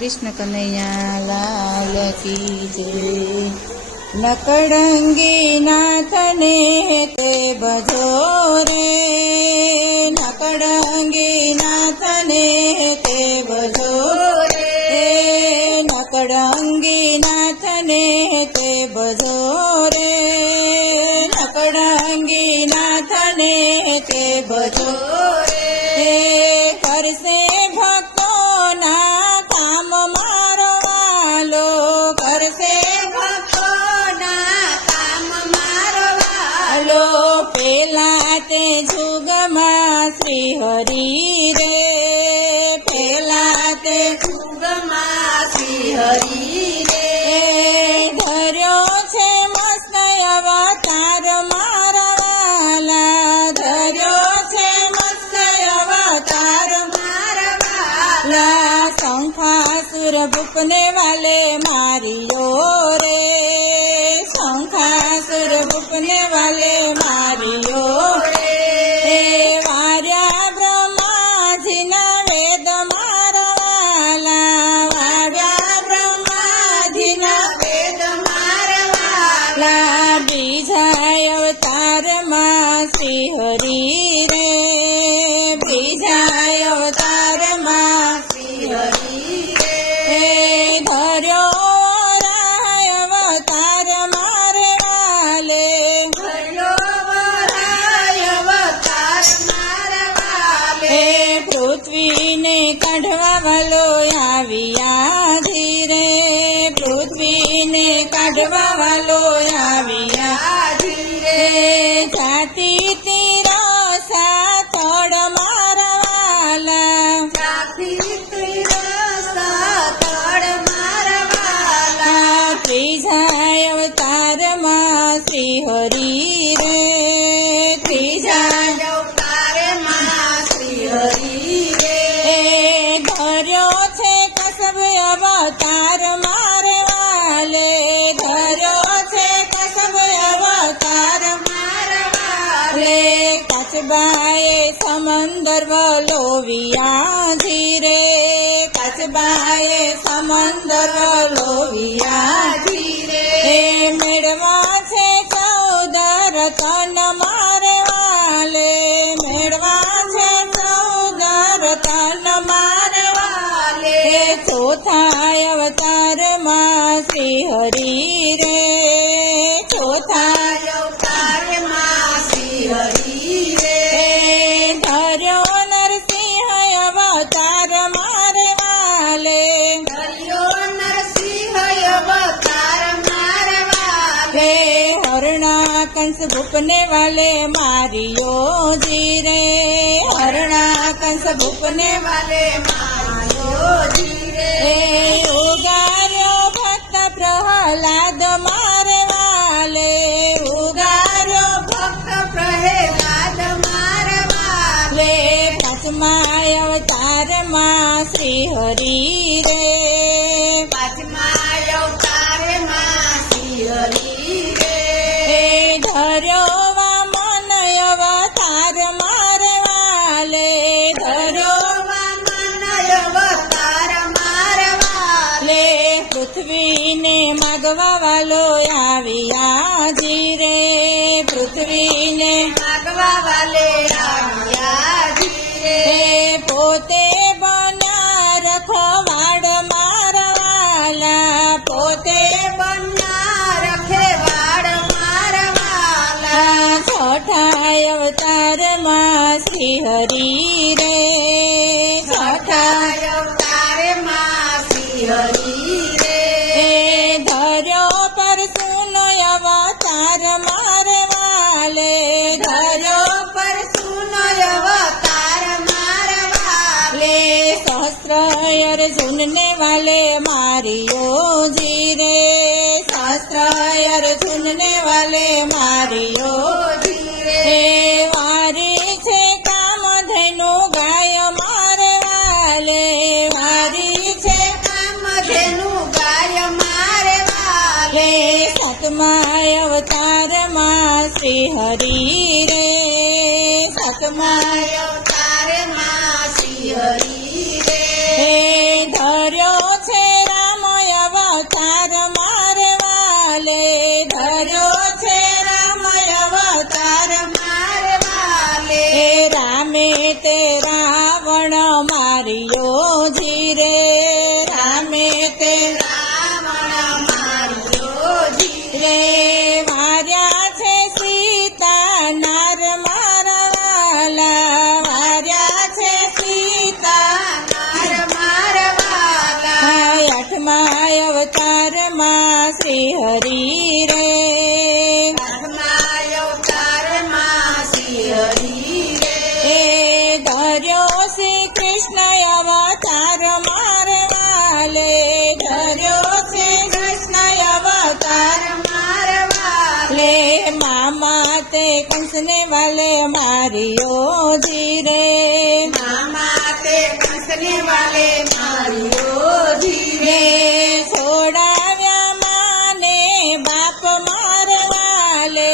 કૃષ્ણ કનૈયા લાલ કી જય। નકળંગી નાથને તે ભજો રે, નકળંગી નાથને તે ભજો રે, નકળંગી નાથને તે ભજો રે, નકળંગી નાથને તે ભજો રે। કરશે ભક્તોના કામ મારો વાલો, કરશે ભક્તોના કામ મારો વાલો। પેલા તે જુગમાં શ્રી હરિ રે, પેલા તે જુગમાં શ્રી હરિ રે, ધર્યો છે મસ્ત અવતાર મારા વાલા, ધર્યો છે મસ્ત અવતાર મારા વાલા। શંખાસુર ભૂપને વાલે મારિયો રે, શંખાસુર ભૂપને વાલે મારિયો રે, વાર્યા બ્રહ્માજીના વેદ મારા વાલા, વાર્યા બ્રહ્માજીના વેદ મારા વાલા। બીજા અવતારમાં શ્રી હરિ રે, બીજા અવતારમાં શ્રી હરિ રે, ધર્યો વરાય અવતાર મારે વાલે, ધર્યો વરાય અવતાર મારા વાલે। પૃથ્વીને કાઢવા વાલો આવ્યા ધીરે, પૃથ્વીને કાઢવા વાલો આવ્યા ધીરે, જાતિ તિરસા તોડ મારા વાલા, જાતિ તિરસા તોડ મારા વાલા। ત્રીજા અવતારમાં શ્રી હરિ રે, ત્રીજા અવતારમાં શ્રી હરિ રે, ધર્યો છે કસબ અવતાર મારે વાલે, ધર્યો છે કસબ અવતાર મારા વાલે। કચબાએ સમંદર વલોવિયા ધીરે, કચબાએ સમંદર વલોવિયા ધીરે, મેળવા છે 14 રતન મારે વાલે, મેળવા છે 14 રતન મારે વાલે। ચોથા અવતારમાં શ્રી હરિ રે, ચોથા અવતારમાં શ્રી હરિ રે, ધર્યો નરસિંહ અવતાર મારે વાલે, ધર્યો નરસિંહ અવતાર મારે વાલે। હરણા કંસ ભૂપને વાલે મારિયો જીરે, હરણા કંસ ભૂપને વાલે મારિયો જીરે, ઉગાર્યો ભક્ત પ્રહલાદ મારે વાલે, ઉગાર્યો ભક્ત પ્રહલાદ મારે વાલે। પાંચમા અવતારમાં શ્રી હરિ રે, પાંચમા અવતારમાં શ્રી હરિ રે, ધર્યો વામન અવતાર મારે વાલે, ધર્યો વામન અવતાર મારે વાલે। પૃથ્વીને માગવા વાલો આવ્યા જીરે, પૃથ્વીને માગવા વાલે આવ્યા જીરે, પોતે બન્યા રખવાડ મારા વાલા, પોતે બન્યા રખવાડ મારા વાલા। છઠ્ઠા અવતારમાં શ્રી હરિ રે, છઠ્ઠા અવતારમાં શ્રી હરિ રે, ધર્યો પરશુનો અવતાર મારે વાલે, ધર્યો પરશુનો અવતાર મારે વાલે। સહસ્ત્ર અર્જુનને વાલે મારિયો જીરે, સહસ્ત્ર અર્જુનને વાલે મારિયો જીરે, વારી છે કામધેનુ ગાય મારે વાલે, વારી છે કામધેનુ ગાય મારે વાલે। સાતમા અવતારમાં શ્રી હરિ રે, સાતમા અવતારમાં શ્રી હરિ રે, ધર્યો છે રે રામે તે રાવણ માર્યો જી રે માર્યા છે સીતા નાર મારવાલા માર્યા છે સીતા નાર મારવાલા આઠમા અવતારમાં શ્રી હરિ રે આઠમા અવતારમાં શ્રી હરિ રે એ ધર્યો શ્રી કૃષ્ણ અવતાર મારવાલે ધર્યો શ્રી કૃષ્ણ અવતાર મારવાલે લે મામા તે કંસને વાલે માર્યો ધીરે મામા તે કંસને વાલે માર્યો જી રે છોડાવ્યા માને બાપ મારવાલે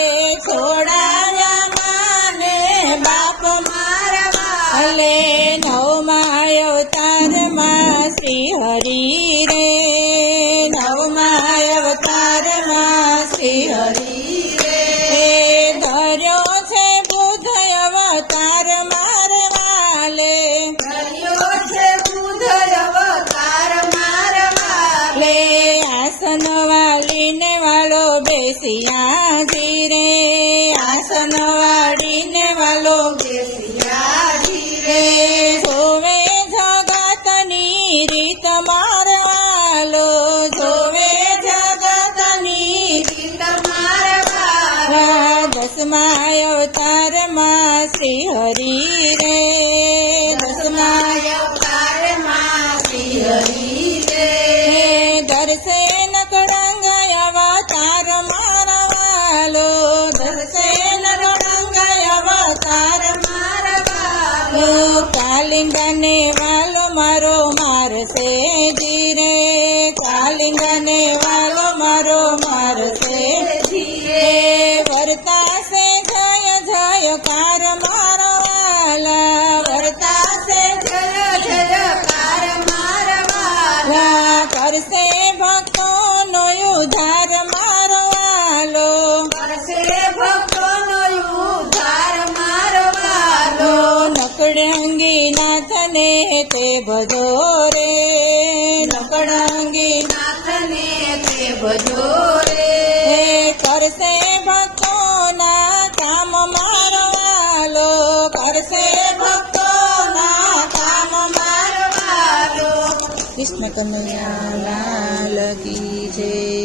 છોડાવ્યા માને બાપ મારવાલે મારવાલે નવમા અવતારમાં શ્રી હરિ રે નવમા અવતારમાં શ્રી હરિ રે એ ધર્યો છે બુદ્ધ અવતાર મારવાલે કર્યો છે બુદ્ધ અવતાર મારવાલે લે આસન વાળીને વાળો બેસિયા ધીરે આસન વાળીને વાળો બેસિયાજી રે રે જોવે જગતની રીત મારવાલો જોવે જગતની રીત મારવાલા દસમા અવતારમાં શ્રી હરિ રે દસમા અવતારમાં શ્રી હરિ રે દર્શે નકળંગ અવતાર મારવાલો દર્શે નકળંગ અવતાર મારવાલો કાલિંગને વાલો મારો મારશે જીરે કાલિંગને વાલો મારો મારશે જીરે વર્તાશે જય જયકાર મારો વાલા વર્તાશે જય જયકાર મારવાલા કરશે ભક્તોનો ઉદ્ધાર મારો વાલો કરશે ભક્તોનો ઉદ્ધાર મારવાલો નકળંગી નાથને તે ભજો રે નકળંગી નાથને તે ભજો રે હે કરશે ભક્તોના કામ મારો વાલો કરશે ભક્તોના કામ મારો મારવાલો કૃષ્ણ કનૈયા લાલ કી જય